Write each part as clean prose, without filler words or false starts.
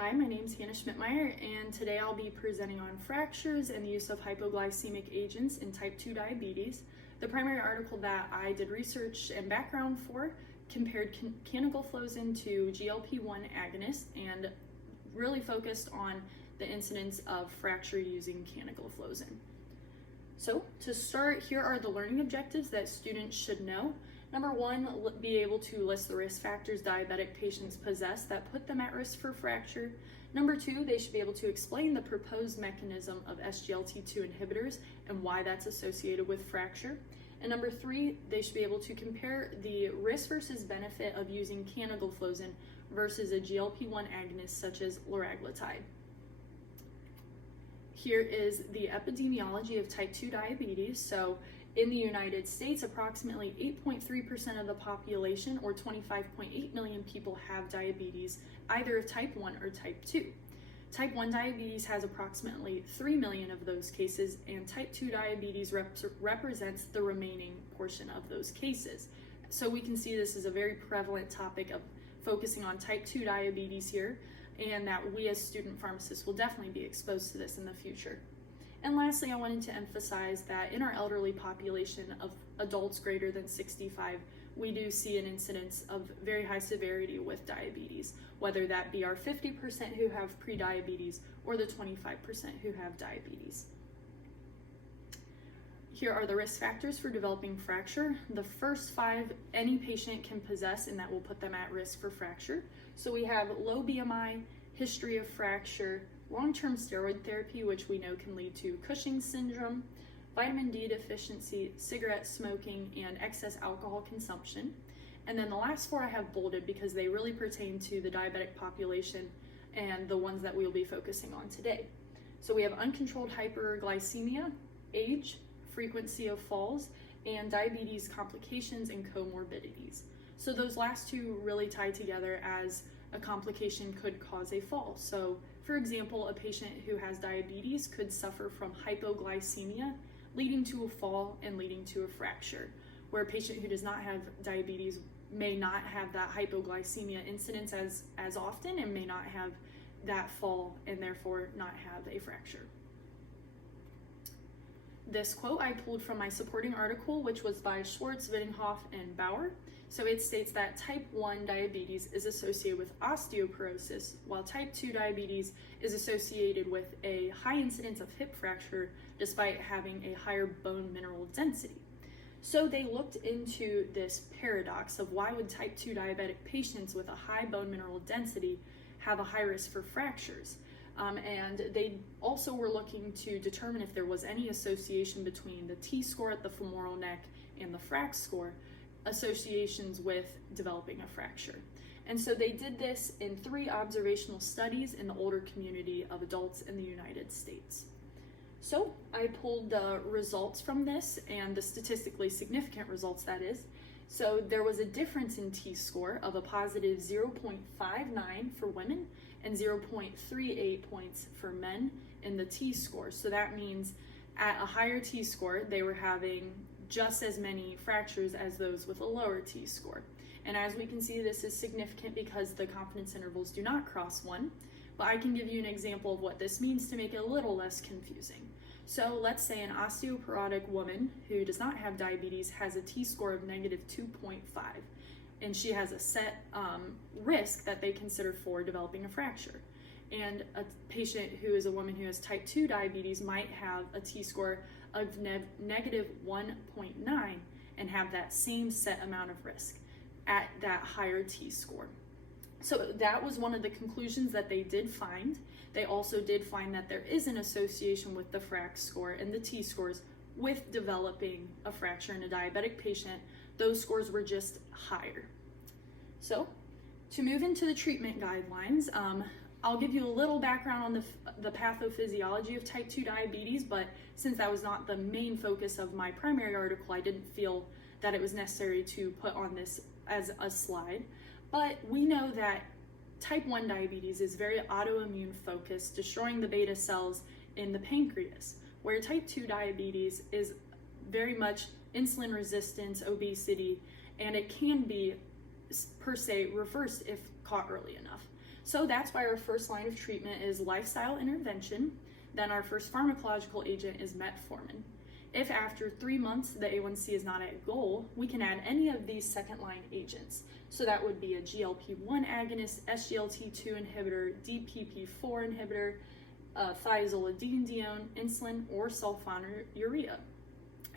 Hi, my name is Hannah Schmidtmeyer, and today I'll be presenting on fractures and the use of hypoglycemic agents in type 2 diabetes. The primary article that I did research and background for compared canagliflozin to GLP-1 agonists and really focused on the incidence of fracture using canagliflozin. So to start, here are the learning objectives that students should know. Number one, be able to list the risk factors diabetic patients possess that put them at risk for fracture. Number two, they should be able to explain the proposed mechanism of SGLT2 inhibitors and why that's associated with fracture. And number three, they should be able to compare the risk versus benefit of using canagliflozin versus a GLP-1 agonist such as liraglutide. Here is the epidemiology of type 2 diabetes. So in the United States, approximately 8.3% of the population, or 25.8 million people, have diabetes, either of type 1 or type 2. Type 1 diabetes has approximately 3 million of those cases, and type 2 diabetes represents the remaining portion of those cases. So we can see this is a very prevalent topic of focusing on type 2 diabetes here, and that we as student pharmacists will definitely be exposed to this in the future. And lastly, I wanted to emphasize that in our elderly population of adults greater than 65, we do see an incidence of very high severity with diabetes, whether that be our 50% who have prediabetes or the 25% who have diabetes. Here are the risk factors for developing fracture. The first 5 any patient can possess, and that will put them at risk for fracture. So we have low BMI, history of fracture, long-term steroid therapy, which we know can lead to Cushing's syndrome, vitamin D deficiency, cigarette smoking, and excess alcohol consumption. And then the last 4 I have bolded because they really pertain to the diabetic population and the ones that we'll be focusing on today. So we have uncontrolled hyperglycemia, age, frequency of falls, and diabetes complications and comorbidities. So those last 2 really tie together, as a complication could cause a fall. So for example, a patient who has diabetes could suffer from hypoglycemia, leading to a fall and leading to a fracture, where a patient who does not have diabetes may not have that hypoglycemia incidence as often and may not have that fall and therefore not have a fracture. This quote I pulled from my supporting article, which was by Schwartz, Wittinghoff, and Bauer. So it states that type 1 diabetes is associated with osteoporosis, while type 2 diabetes is associated with a high incidence of hip fracture despite having a higher bone mineral density. So they looked into this paradox of why would type 2 diabetic patients with a high bone mineral density have a high risk for fractures. And they also were looking to determine if there was any association between the T-score at the femoral neck and the FRAX score, associations with developing a fracture. And so they did this in 3 observational studies in the older community of adults in the United States. So I pulled the results from this, and the statistically significant results, that is. So there was a difference in T-score of a positive 0.59 for women and 0.38 points for men in the T-score. So that means at a higher T-score, they were having just as many fractures as those with a lower T-score. And as we can see, this is significant because the confidence intervals do not cross 1, but I can give you an example of what this means to make it a little less confusing. So let's say an osteoporotic woman who does not have diabetes has a T-score of negative 2.5, and she has a set risk that they consider for developing a fracture. And a patient who is a woman who has type 2 diabetes might have a T-score of negative 1.9 and have that same set amount of risk at that higher T-score. So that was one of the conclusions that they did find. They also did find that there is an association with the FRAX score and the T-scores with developing a fracture in a diabetic patient. Those scores were just higher. So to move into the treatment guidelines, I'll give you a little background on the pathophysiology of type 2 diabetes, but since that was not the main focus of my primary article, I didn't feel that it was necessary to put on this as a slide. But we know that type 1 diabetes is very autoimmune focused, destroying the beta cells in the pancreas, where type 2 diabetes is very much insulin resistance, obesity, and it can be per se reversed if caught early enough. So that's why our first line of treatment is lifestyle intervention. Then our first pharmacological agent is metformin. If after 3 months the A1C is not at goal, we can add any of these second line agents. So that would be a GLP-1 agonist, SGLT2 inhibitor, DPP-4 inhibitor, thiazolidinedione, insulin, or sulfonylurea.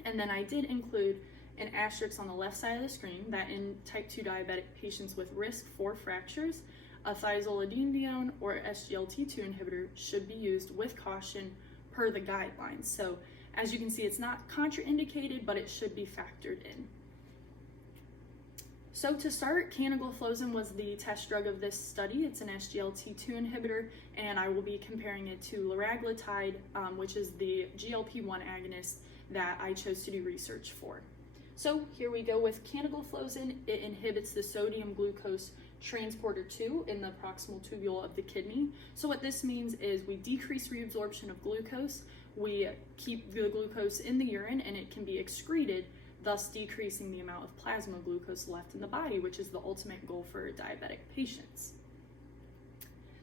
And then I did include an asterisk on the left side of the screen that in type 2 diabetic patients with risk for fractures, a thiazolidinedione or SGLT2 inhibitor should be used with caution per the guidelines. So as you can see, it's not contraindicated, but it should be factored in. So to start, canagliflozin was the test drug of this study. It's an SGLT2 inhibitor, and I will be comparing it to liraglutide, which is the GLP-1 agonist that I chose to do research for. So here we go with canagliflozin. It inhibits the sodium glucose transporter 2 in the proximal tubule of the kidney. So what this means is we decrease reabsorption of glucose, we keep the glucose in the urine, and it can be excreted, thus decreasing the amount of plasma glucose left in the body, which is the ultimate goal for diabetic patients.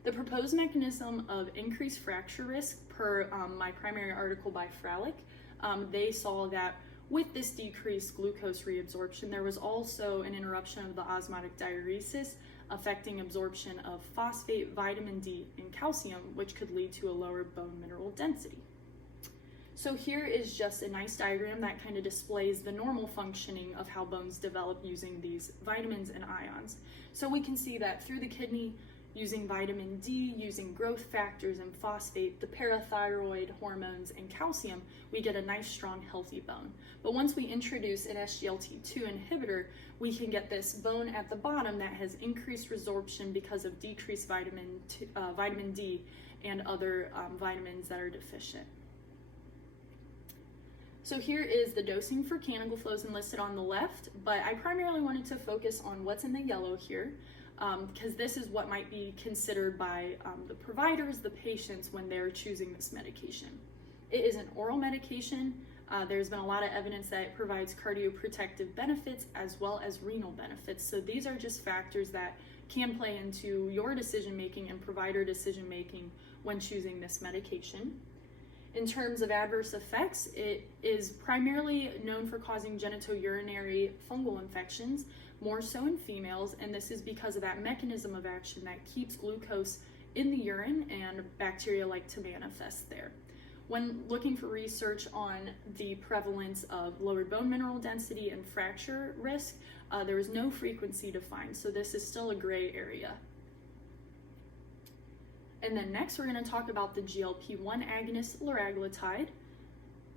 The proposed mechanism of increased fracture risk per my primary article by Fralick, they saw that with this decreased glucose reabsorption, there was also an interruption of the osmotic diuresis, affecting absorption of phosphate, vitamin D, and calcium, which could lead to a lower bone mineral density. So here is just a nice diagram that kind of displays the normal functioning of how bones develop using these vitamins and ions. So we can see that through the kidney, using vitamin D, using growth factors and phosphate, the parathyroid hormones, and calcium, we get a nice, strong, healthy bone. But once we introduce an SGLT2 inhibitor, we can get this bone at the bottom that has increased resorption because of decreased vitamin D and other vitamins that are deficient. So here is the dosing for canagliflozin listed on the left, but I primarily wanted to focus on what's in the yellow here, because this is what might be considered by the providers, the patients, when they're choosing this medication. It is an oral medication. There's been a lot of evidence that it provides cardioprotective benefits as well as renal benefits. So these are just factors that can play into your decision making and provider decision making when choosing this medication. In terms of adverse effects, it is primarily known for causing genitourinary fungal infections, more so in females, and this is because of that mechanism of action that keeps glucose in the urine and bacteria like to manifest there. When looking for research on the prevalence of lowered bone mineral density and fracture risk, there is no frequency defined, so this is still a gray area. And then next, we're going to talk about the GLP-1 agonist, liraglutide.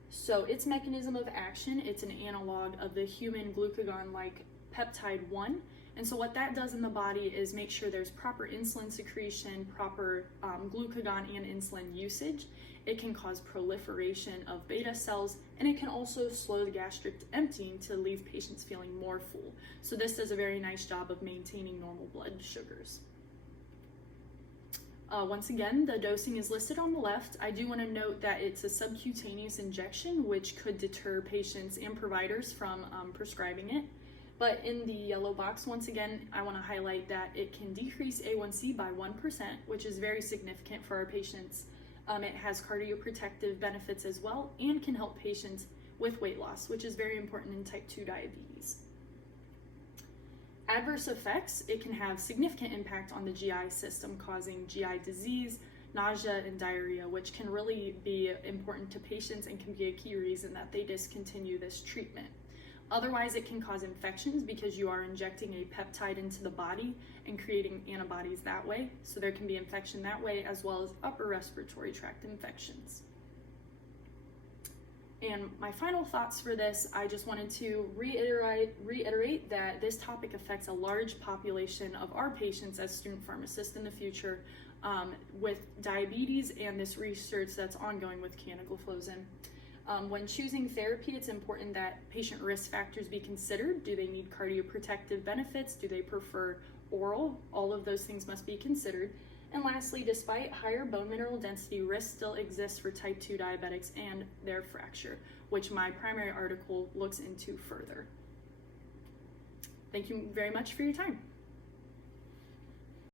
So its mechanism of action, it's an analog of the human glucagon-like peptide 1. And so what that does in the body is make sure there's proper insulin secretion, proper glucagon and insulin usage. It can cause proliferation of beta cells, and it can also slow the gastric emptying to leave patients feeling more full. So this does a very nice job of maintaining normal blood sugars. Once again, the dosing is listed on the left. I do want to note that it's a subcutaneous injection, which could deter patients and providers from prescribing it. But in the yellow box, once again, I want to highlight that it can decrease A1C by 1%, which is very significant for our patients. It has cardioprotective benefits as well and can help patients with weight loss, which is very important in type 2 diabetes. Adverse effects, it can have significant impact on the GI system, causing GI disease, nausea, and diarrhea, which can really be important to patients and can be a key reason that they discontinue this treatment. Otherwise, it can cause infections because you are injecting a peptide into the body and creating antibodies that way. So there can be infection that way, as well as upper respiratory tract infections. And my final thoughts for this, I just wanted to reiterate that this topic affects a large population of our patients as student pharmacists in the future with diabetes and this research that's ongoing with canagliflozin. When choosing therapy, it's important that patient risk factors be considered. Do they need cardioprotective benefits? Do they prefer oral? All of those things must be considered. And lastly, despite higher bone mineral density, risk still exists for type 2 diabetics and their fracture, which my primary article looks into further. Thank you very much for your time.